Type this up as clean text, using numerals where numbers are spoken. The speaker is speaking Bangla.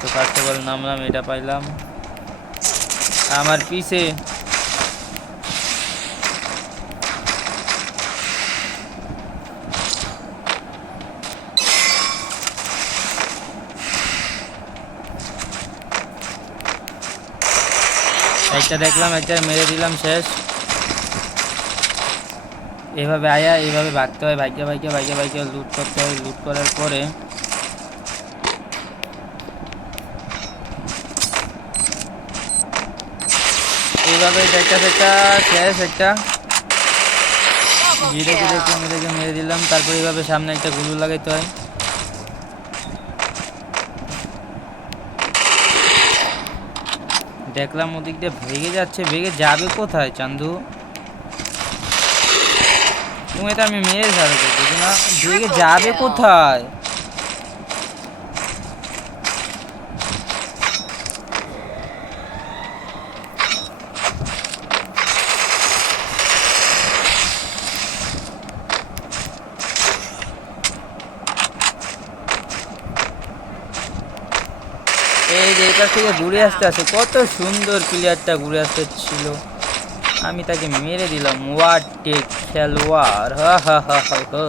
তো ফার্স্ট অফ অল নামলাম, এটা পাইলাম আমার পিছে। একটা দেখলাম, একটা মেরে দিলাম, শেষ। এভাবে আয়া এইভাবে ভাগতে হয়, ভাগ্যে ভাগ্যে ভাগ্যে ভাগ্যে লুট করতে হয়। লুট করার পরে এইভাবে একটা শেষ। একটা ধীরে ধীরে মেরে দিলাম। তারপর এইভাবে সামনে একটা গুলু লাগাইতে হয়। দেখলাম ওদিক দিয়ে ভেগে যাচ্ছে, ভেগে যাবে কোথায় চান্দু? তুমি তো আমি মেরে ছাড়ো দেখি না, ভেগে যাবে কোথায়? এই যে এটার থেকে ঘুরে আসতে আসে, কত সুন্দর প্লেয়ারটা ঘুরে আসতে ছিল, আমি তাকে মেরে দিলাম। ওয়াট এ খেলোয়াড়! হা হা হা হা হা।